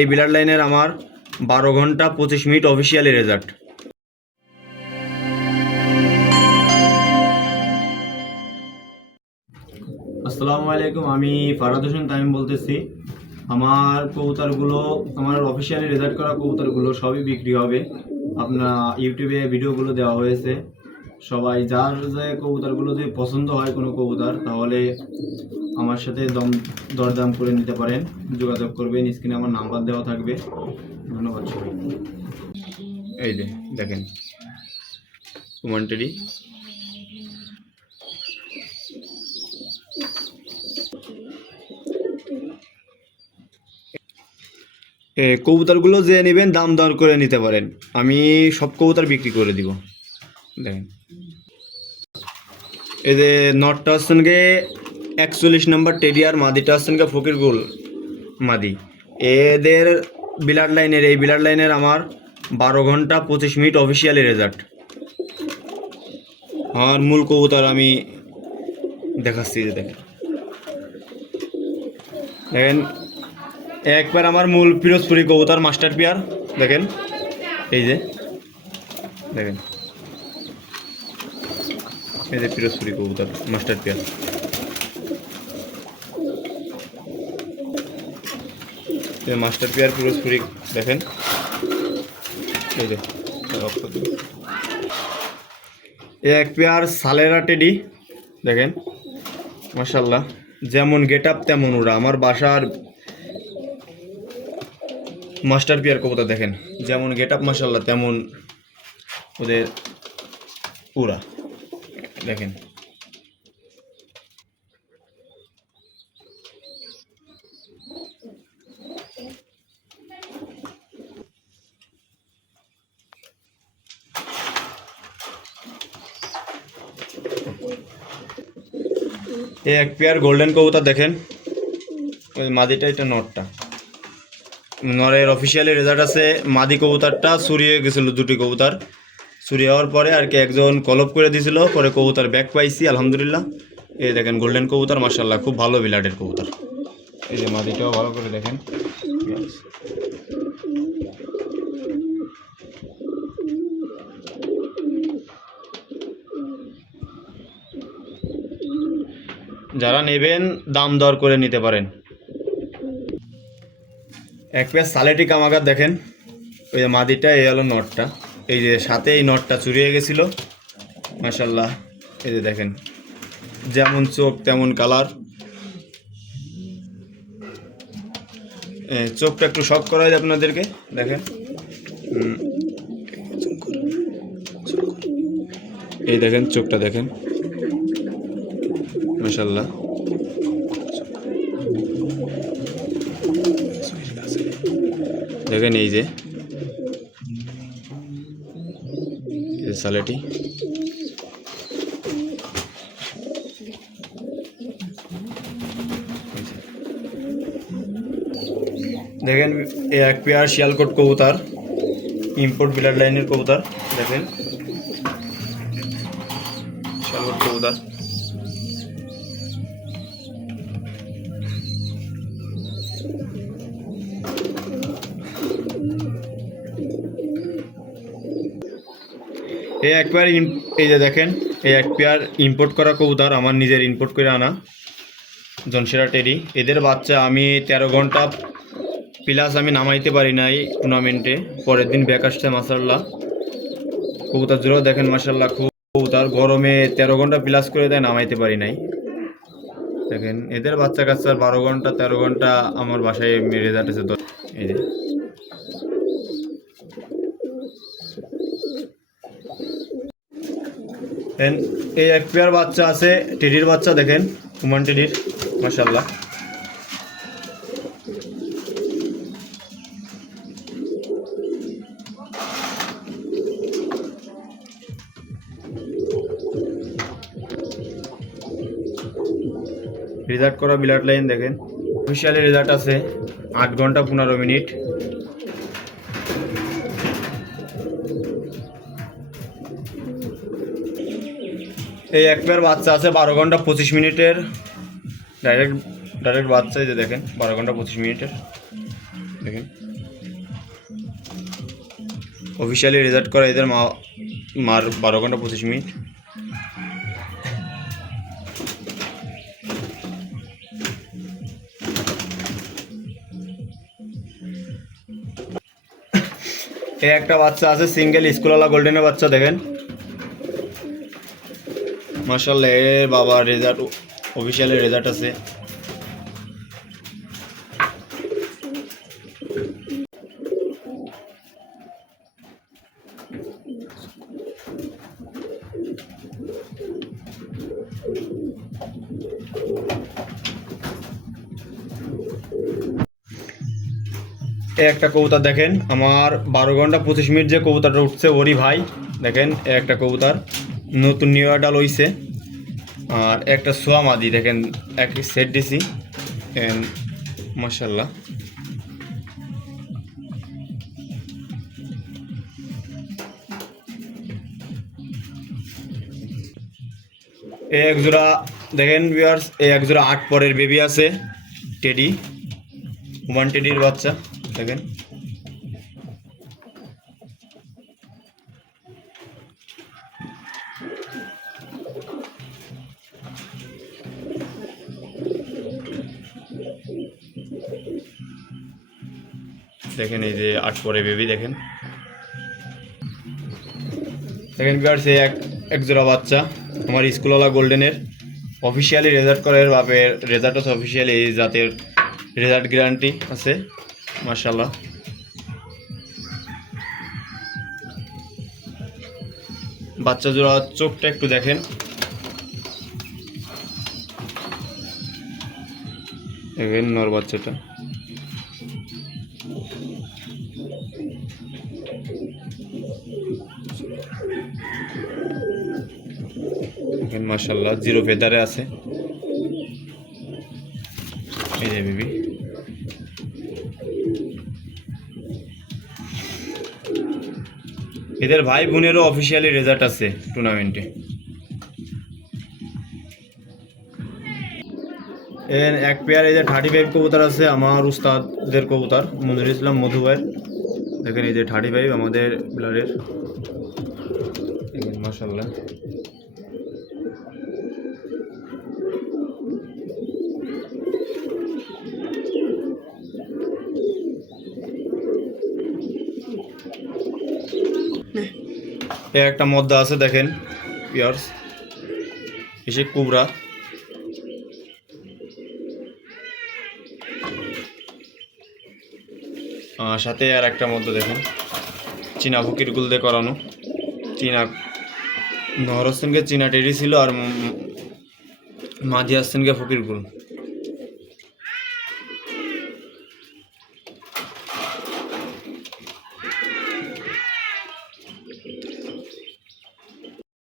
এই বিলার লাইনের আমার বারো ঘণ্টা পঁচিশ মিনিট অফিসিয়ালি রেজাল্ট আসসালামু আলাইকুম, আমি ফারাদ হোসেন তামিম বলতেছি। আমার কবুতরগুলো, আমার অফিসিয়ালি রেজাল্ট করা কবুতরগুলো সবই বিক্রি হবে। আপনার ইউটিউবে ভিডিওগুলো দেওয়া হয়েছে। সবাই যার যে কবুতরগুলো যদি পছন্দ হয় কোনো কবুতর, তাহলে আমার সাথে দম, দরদাম করে নিতে পারেন। যোগাযোগ করবেন, স্ক্রিনে আমার নাম্বার দেওয়া থাকবে। ধন্যবাদ সবাই এই যে, দেখেন। কুমান্টেরি কবুতরগুলো যে নেবেন, দাম দর করে নিতে পারেন। আমি সব কবুতর বিক্রি করে দিব। দেখেন। এই যে নটটা হচ্ছেন একচল্লিশ নম্বর টেডিয়ার মাদিটা হচ্ছেন গিয়ে ফকির গোল মাদি। এদের বিলার লাইনের এই বিলার লাইনের আমার বারো ঘণ্টা পঁচিশ মিনিট অফিসিয়ালি রেজাল্ট আর মূল কবুতর আমি দেখাচ্ছি যে দেখেন। দেখেন, একবার আমার মূল পিরোজপুরি কবুতর, মাস্টার পিয়ার, দেখেন, এই যে, দেখেন। এই যে পিরোজপুরি কবুতর, মাস্টার যে মাস্টার পিয়ার পিরোজপুরি দেখেন। এই যে এক পেয়ার সালেরা টেডি, দেখেন। মাসাল্লাহ যেমন গেট আপ তেমন ওরা আমার বাসার মাস্টার পিয়ার কবুতর দেখেন। যেমন গেট আপ মাসাল্লাহ তেমন ওদের উড়া। দেখেন। এই এক পেয়ার গোল্ডেন কবুতর দেখেন। ওই মাদিটা, এটা নটটা। নরের অফিসিয়ালি রেজাল্ট আছে মাদি কবুতরটা চুরি গেছিল দুটি কবুতর। চুরি হওয়ার পরে আর কি একজন কলপ করে দিছিল, পরে কবুতর ব্যাক পাইছি, আলহামদুলিল্লাহ। এই দেখেন গোল্ডেন কবুতর মার্শাল্লাহ খুব ভালো বিলাডের কবুতর। এই যে মাদিটাও ভালো করে দেখেন। যারা নেবেন, দাম দর করে নিতে পারেন। এক পেয়ার সালেটি কামাগার দেখেন। ওই যে মাদিটা এই হলো নটটা। এই যে সাথে এই নটটা চুরিয়ে গেছিল। মাসাল্লাহ এই যে দেখেন, যেমন চোখ তেমন কালার। চোখটা একটু শখ করা হয় আপনাদেরকে, দেখেন। এই দেখেন, চোখটা দেখেন। মাসাল্লাহ দেখেন এই যে। এই যে সালেটি দেখেন এই এক পেয়ার শিয়ালকোট কবুতর ইম্পোর্ট বিলার লাইনের কবুতর দেখেন। শিয়ালকোট কবুতর। এই এক পেয়ার এই যে দেখেন এই এক পেয়ার ইম্পোর্ট করা কবুতর, আমার নিজের ইম্পোর্ট করে আনা, জনসেরা টেরি এদের বাচ্চা আমি তেরো ঘণ্টা প্লাস আমি নামাইতে পারি নাই টুর্নামেন্টে পরের দিন ব্যাক আসছে মাসাল্লাহ কবুতর জোরেও দেখেন মাসাল্লাহ খুব কবুতর গরমে তেরো ঘণ্টা প্লাস করে দেয়, নামাইতে পারি নাই। দেখেন, এদের বাচ্চা কাচ্চার বারো ঘণ্টা, তেরো ঘণ্টা আমার বাসায় আছে তো এই যে দেন এই এক পেয়ার বাচ্চা আছে, টেডির বাচ্চা দেখেন কুমান টেডির মাসাল্লাহ রেজাল্ট করা বিলাট লাইন দেখেন। অফিসিয়ালি রেজাল্ট আছে আট ঘণ্টা পনেরো মিনিট। এই এক পেয়ার বাচ্চা আছে বারো ঘণ্টা পঁচিশ মিনিটের। ডাইরেক্ট ডাইরেক্ট বাচ্চা এই যে দেখেন, বারো ঘণ্টা পঁচিশ মিনিটের। দেখেন। অফিসিয়ালি রেজাল্ট করা এদের মা, মার বারো ঘণ্টা পঁচিশ মিনিট। এই একটা বাচ্চা আছে সিঙ্গেল স্কুলওয়ালা গোল্ডেনের বাচ্চা, দেখেন। মার্শাল্লাহ এর বাবা রেজাল্ট অফিসিয়ালি রেজাল্ট আছে। একটা কবুতর দেখেন, আমার বারো ঘণ্টা পঁচিশ মিনিট যে কবুতরটা উঠছে, ওরই ভাই। দেখেন একটা কবুতর। নতুন নিউ অর্ডার হইছে। আর একটা সোয়া মাদি, দেখেন, এক সেট দিছি। মাসাল্লাহ এই এক জোড়া, দেখেন ভিউয়ার্স এই এক জোড়া আট পরের বেবি আছে টেডি ওয়ান টেডির বাচ্চা, দেখেন। দেখেন এই যে আট পরে বেবি দেখেন। দেখেন বিয়ার্স এই এক এক জোড়া বাচ্চা। আমার স্কুলওয়ালা গোল্ডেনের অফিসিয়ালি রেজাল্ট করার বাপের রেজাল্ট আছে অফিসিয়ালি এই জাতের রেজাল্ট গ্যারান্টি আছে মার্শাল্লাহ বাচ্চা জোড়া চোখটা একটু দেখেন। দেখেন নর বাচ্চাটা। দেখেন মার্শাল্লাহ জিরো ফেদারে আছে। বিবি। এদের ভাই বোনেরও অফিসিয়ালি রেজাল্ট আছে টুর্নামেন্টে এর এক পেয়ার যে থার্টি ফাইভ কবুতর আছে, আমার উস্তাদের কবুতর মনির ইসলাম মধু ভাইয়ের দেখেন এই যে থার্টি ফাইভ আমাদের ব্লাডের। দেখেন মাসাল্লাহ একটা মদ্দা আছে দেখেন পিয়ার্স। এসে কুবরা। সাথে আর একটা মধ্যে দেখুন। চীনা ফকির গুলদে করানো। চীনা নহর হোসেনকে চীনা টেরি ছিল আর মাঝি হাসানকে ফকির গুল।